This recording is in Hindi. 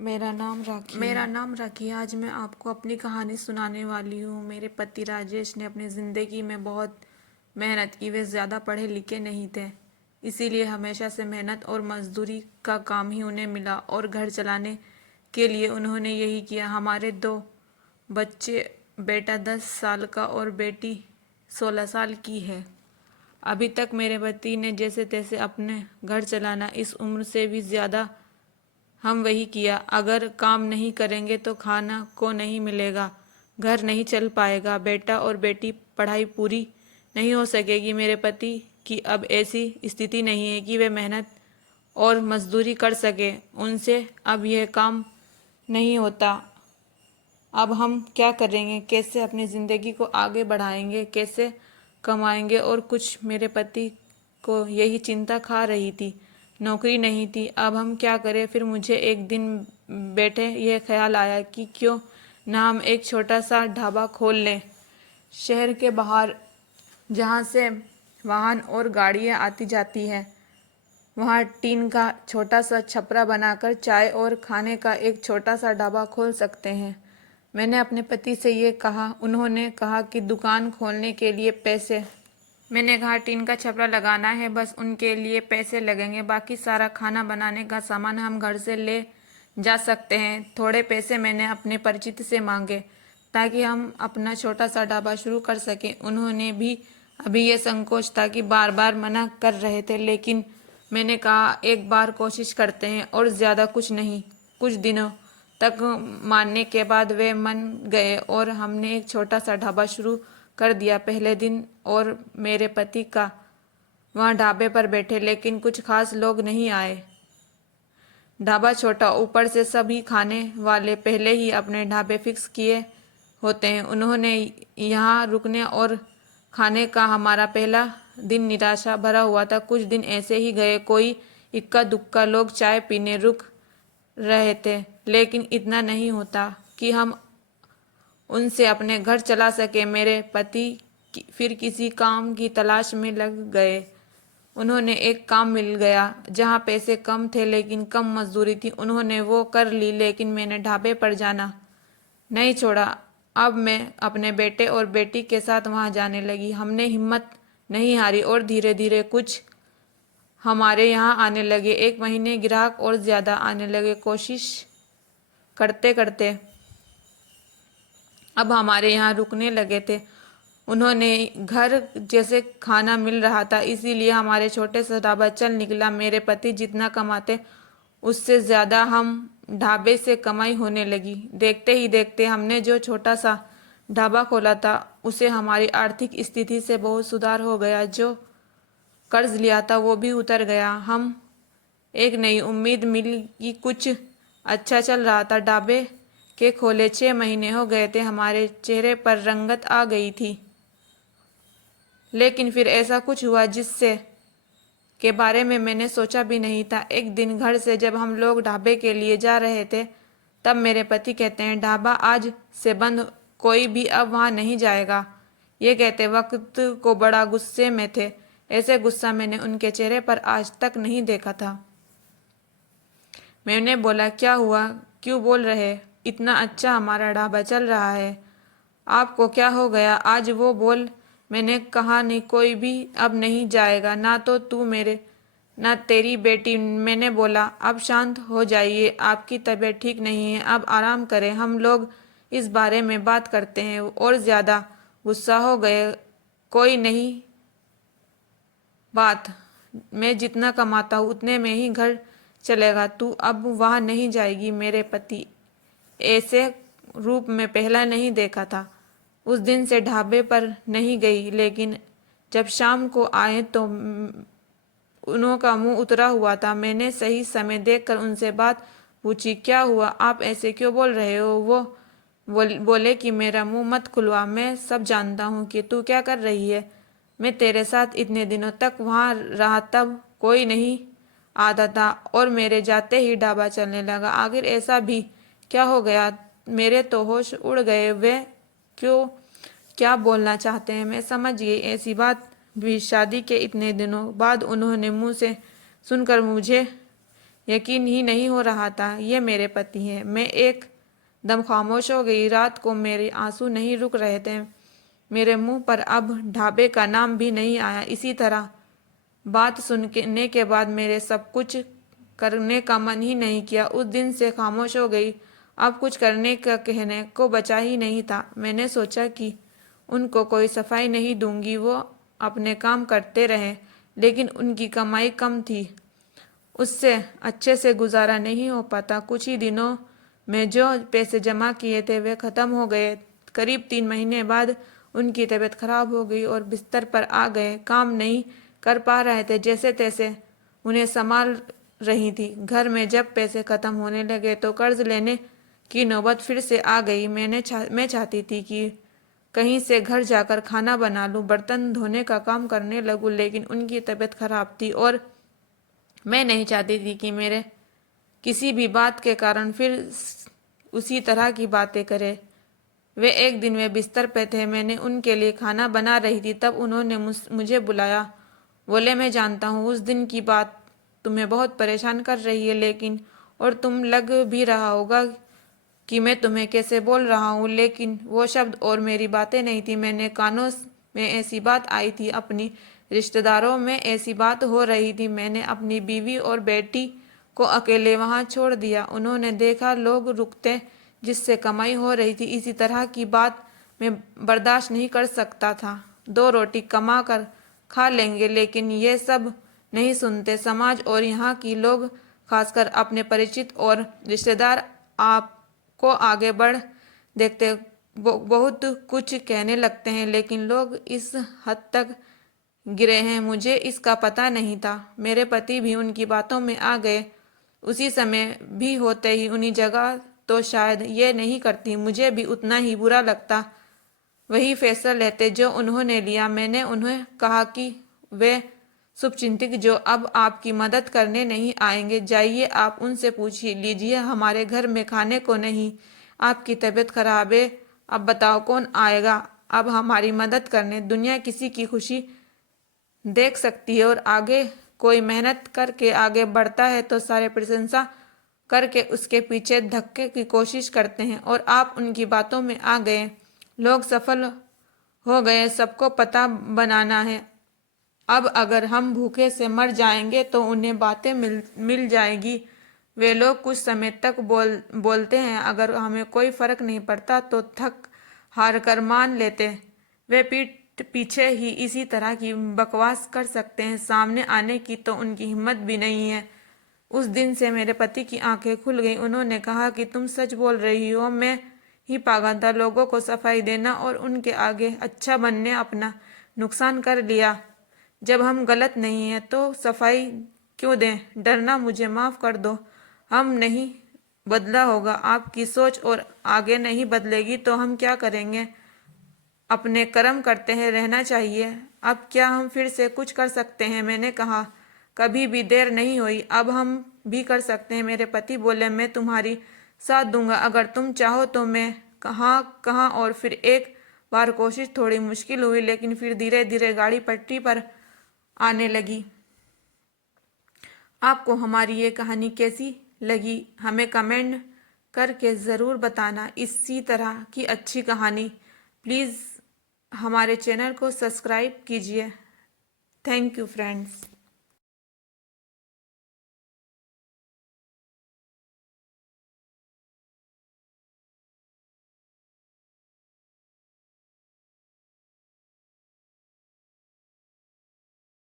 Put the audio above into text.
मेरा नाम राखी है। आज मैं आपको अपनी कहानी सुनाने वाली हूँ। मेरे पति राजेश ने अपनी ज़िंदगी में बहुत मेहनत की। वे ज़्यादा पढ़े लिखे नहीं थे, इसीलिए हमेशा से मेहनत और मजदूरी का काम ही उन्हें मिला और घर चलाने के लिए उन्होंने यही किया। हमारे दो बच्चे, बेटा 10 साल का और बेटी 16 साल की है। अभी तक मेरे पति ने जैसे तैसे अपने घर चलाना, इस उम्र से भी ज़्यादा हम वही किया। अगर काम नहीं करेंगे तो खाना को नहीं मिलेगा, घर नहीं चल पाएगा, बेटा और बेटी पढ़ाई पूरी नहीं हो सकेगी। मेरे पति की अब ऐसी स्थिति नहीं है कि वे मेहनत और मजदूरी कर सके। उनसे अब यह काम नहीं होता। अब हम क्या करेंगे? कैसे अपनी ज़िंदगी को आगे बढ़ाएंगे? कैसे कमाएंगे और कुछ? मेरे पति को यही चिंता खा रही थी। नौकरी नहीं थी, अब हम क्या करें? फिर मुझे एक दिन बैठे यह ख्याल आया कि क्यों ना हम एक छोटा सा ढाबा खोल लें शहर के बाहर, जहाँ से वाहन और गाड़ियाँ आती जाती हैं। वहाँ टीन का छोटा सा छपरा बनाकर चाय और खाने का एक छोटा सा ढाबा खोल सकते हैं। मैंने अपने पति से ये कहा। उन्होंने कहा कि दुकान खोलने के लिए पैसे। मैंने कहा टीन का छपरा लगाना है, बस उनके लिए पैसे लगेंगे, बाकी सारा खाना बनाने का सामान हम घर से ले जा सकते हैं। थोड़े पैसे मैंने अपने परिचित से मांगे ताकि हम अपना छोटा सा ढाबा शुरू कर सकें। उन्होंने भी अभी ये संकोच था कि बार बार मना कर रहे थे, लेकिन मैंने कहा एक बार कोशिश करते हैं और ज़्यादा कुछ नहीं। कुछ दिनों तक मानने के बाद वे मान गए और हमने एक छोटा सा ढाबा शुरू कर दिया। पहले दिन और मेरे पति का वहाँ ढाबे पर बैठे, लेकिन कुछ खास लोग नहीं आए। ढाबा छोटा, ऊपर से सभी खाने वाले पहले ही अपने ढाबे फिक्स किए होते हैं। उन्होंने यहाँ रुकने और खाने का हमारा पहला दिन निराशा भरा हुआ था। कुछ दिन ऐसे ही गए, कोई इक्का दुक्का लोग चाय पीने रुक रहे थे, लेकिन इतना नहीं होता कि हम उनसे अपने घर चला सके। मेरे पति फिर किसी काम की तलाश में लग गए। उन्होंने एक काम मिल गया जहाँ पैसे कम थे लेकिन कम मजदूरी थी। उन्होंने वो कर ली, लेकिन मैंने ढाबे पर जाना नहीं छोड़ा। अब मैं अपने बेटे और बेटी के साथ वहाँ जाने लगी। हमने हिम्मत नहीं हारी और धीरे धीरे कुछ हमारे यहाँ आने लगे। एक महीने ग्राहक और ज़्यादा आने लगे। कोशिश करते करते अब हमारे यहाँ रुकने लगे थे। उन्होंने घर जैसे खाना मिल रहा था, इसीलिए हमारे छोटे से ढाबा चल निकला। मेरे पति जितना कमाते उससे ज़्यादा हम ढाबे से कमाई होने लगी। देखते ही देखते हमने जो छोटा सा ढाबा खोला था उसे हमारी आर्थिक स्थिति से बहुत सुधार हो गया। जो कर्ज लिया था वो भी उतर गया। हम एक नई उम्मीद मिली कि कुछ अच्छा चल रहा था। ढाबे के खोले 6 महीने हो गए थे। हमारे चेहरे पर रंगत आ गई थी, लेकिन फिर ऐसा कुछ हुआ जिससे के बारे में मैंने सोचा भी नहीं था। एक दिन घर से जब हम लोग ढाबे के लिए जा रहे थे, तब मेरे पति कहते हैं ढाबा आज से बंद, कोई भी अब वहाँ नहीं जाएगा। ये कहते वक्त को बड़ा गुस्से में थे। ऐसे गुस्सा मैंने उनके चेहरे पर आज तक नहीं देखा था। मैंने बोला क्या हुआ, क्यों बोल रहे? इतना अच्छा हमारा ढाबा चल रहा है, आपको क्या हो गया आज? वो बोल मैंने कहा नहीं, कोई भी अब नहीं जाएगा, ना तो तू मेरे ना तेरी बेटी। मैंने बोला अब शांत हो जाइए, आपकी तबीयत ठीक नहीं है, अब आराम करें, हम लोग इस बारे में बात करते हैं। और ज़्यादा गुस्सा हो गए। कोई नहीं बात, मैं जितना कमाता हूँ उतने में ही घर चलेगा, तू अब वहाँ नहीं जाएगी। मेरे पति ऐसे रूप में पहला नहीं देखा था। उस दिन से ढाबे पर नहीं गई, लेकिन जब शाम को आए तो उनका मुंह उतरा हुआ था। मैंने सही समय देखकर उनसे बात पूछी, क्या हुआ, आप ऐसे क्यों बोल रहे हो? वो बोले कि मेरा मुंह मत खुलवा, मैं सब जानता हूँ कि तू क्या कर रही है। मैं तेरे साथ इतने दिनों तक वहाँ रहा, तब कोई नहीं आता था और मेरे जाते ही ढाबा चलने लगा। आखिर ऐसा भी क्या हो गया? मेरे तो होश उड़ गए। वे क्यों क्या बोलना चाहते हैं मैं समझ गई। ऐसी बात भी शादी के इतने दिनों बाद उन्होंने मुंह से सुनकर मुझे यकीन ही नहीं हो रहा था ये मेरे पति हैं। मैं एकदम खामोश हो गई। रात को मेरे आंसू नहीं रुक रहे थे। मेरे मुंह पर अब ढाबे का नाम भी नहीं आया। इसी तरह बात सुनने के बाद मेरे सब कुछ करने का मन ही नहीं किया। उस दिन से खामोश हो गई। अब कुछ करने का कहने को बचा ही नहीं था। मैंने सोचा कि उनको कोई सफाई नहीं दूंगी, वो अपने काम करते रहे, लेकिन उनकी कमाई कम थी, उससे अच्छे से गुजारा नहीं हो पाता। कुछ ही दिनों में जो पैसे जमा किए थे वे खत्म हो गए। करीब 3 महीने बाद उनकी तबीयत खराब हो गई और बिस्तर पर आ गए। काम नहीं कर पा रहे थे, जैसे तैसे उन्हें संभाल रही थी। घर में जब पैसे खत्म होने लगे तो कर्ज लेने की नौबत फिर से आ गई। मैं चाहती थी कि कहीं से घर जाकर खाना बना लूं, बर्तन धोने का काम करने लगूं, लेकिन उनकी तबीयत खराब थी और मैं नहीं चाहती थी कि मेरे किसी भी बात के कारण फिर उसी तरह की बातें करे। एक दिन वे बिस्तर पे थे, मैंने उनके लिए खाना बना रही थी, तब उन्होंने मुझे बुलाया। बोले, मैं जानता हूँ उस दिन की बात तुम्हें बहुत परेशान कर रही है, लेकिन और तुम लग भी रहा होगा कि मैं तुम्हें कैसे बोल रहा हूँ, लेकिन वो शब्द और मेरी बातें नहीं थी। मैंने कानों में ऐसी बात आई थी, अपनी रिश्तेदारों में ऐसी बात हो रही थी। मैंने अपनी बीवी और बेटी को अकेले वहां छोड़ दिया। उन्होंने देखा लोग रुकते जिससे कमाई हो रही थी। इसी तरह की बात मैं बर्दाश्त नहीं कर सकता था। 2 रोटी कमा कर खा लेंगे, लेकिन ये सब नहीं सुनते। समाज और यहाँ की लोग, खासकर अपने परिचित और रिश्तेदार, आपको आगे बढ़ देखते बहुत कुछ कहने लगते हैं, लेकिन लोग इस हद तक गिरे हैं मुझे इसका पता नहीं था। मेरे पति भी उनकी बातों में आ गए। उसी समय भी होते ही उन्हीं जगह तो शायद ये नहीं करती, मुझे भी उतना ही बुरा लगता, वही फैसला लेते जो उन्होंने लिया। मैंने उन्हें कहा कि वे शुभचिंतक जो अब आपकी मदद करने नहीं आएंगे, जाइए आप उनसे पूछ लीजिए, हमारे घर में खाने को नहीं, आपकी तबीयत खराब है, अब बताओ कौन आएगा अब हमारी मदद करने। दुनिया किसी की खुशी देख सकती है और आगे कोई मेहनत करके आगे बढ़ता है तो सारे प्रशंसा करके उसके पीछे धक्के की कोशिश करते हैं, और आप उनकी बातों में आ गए। लोग सफल हो गए, सबको पता बनाना है। अब अगर हम भूखे से मर जाएंगे तो उन्हें बातें मिल जाएगी। वे लोग कुछ समय तक बोलते हैं, अगर हमें कोई फर्क नहीं पड़ता तो थक हार कर मान लेते। वे पीठ पीछे ही इसी तरह की बकवास कर सकते हैं, सामने आने की तो उनकी हिम्मत भी नहीं है। उस दिन से मेरे पति की आंखें खुल गईं। उन्होंने कहा कि तुम सच बोल रही हो, मैं ही पागल था। लोगों को सफाई देना और उनके आगे अच्छा बनने अपना नुकसान कर लिया। जब हम गलत नहीं हैं तो सफाई क्यों दें? डरना मुझे माफ कर दो। हम नहीं बदला होगा, आपकी सोच और आगे नहीं बदलेगी तो हम क्या करेंगे? अपने कर्म करते हैं रहना चाहिए। अब क्या हम फिर से कुछ कर सकते हैं? मैंने कहा, कभी भी देर नहीं हुई, अब हम भी कर सकते हैं। मेरे पति बोले, मैं तुम्हारी साथ दूंगा अगर तुम चाहो तो। मैं कहाँ कहाँ और फिर एक बार कोशिश थोड़ी मुश्किल हुई, लेकिन फिर धीरे धीरे गाड़ी पटरी पर आने लगी। आपको हमारी ये कहानी कैसी लगी हमें कमेंट करके ज़रूर बताना। इसी तरह की अच्छी कहानी प्लीज़ हमारे चैनल को सब्सक्राइब कीजिए। Thank you friends.